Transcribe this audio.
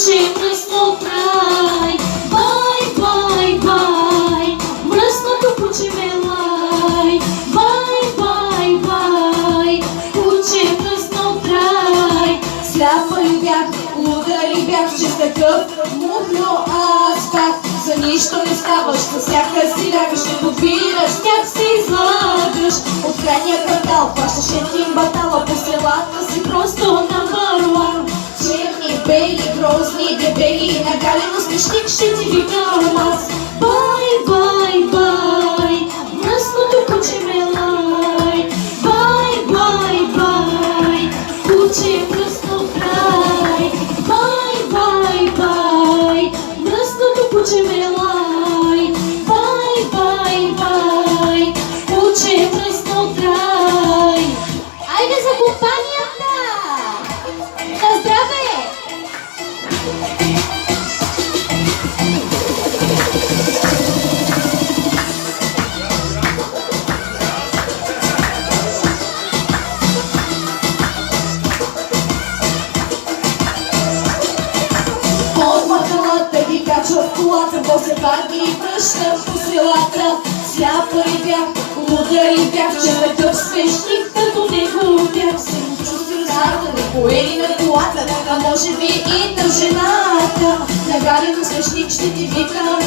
Куче мръсно край, бай, бай, бай, мръсното куче ме лай, бай, бай, бай, куче мръсно край. Сляпа ли бях, луда ли бях, че такъв мухно аз бях. За нищо не ставаш, за всяка си лягаш, ще подбираш, как се излагаш. От крайния квартал плащаш един батала, по селата си просто намърла. Черни, бели, грозни, дебели, нагалено смешник ще ти викам аз. Бай, бай, бай, мръсното куче ме лай, бай, бай, бай, куче мръсно край, бай, бай, бай, мръсното куче ме лай, бай, бай, бай, куче мръсно край. Айде за компанията! На здраве! От махалата ги качва в колата, после пак ги връщам по селата. Сляпа ли бях, луда ли бях, че такъв свещник като него бях. Се чувствам зарда, не поели на колата, а може би и на жената. Нагалено свещник ще ти викам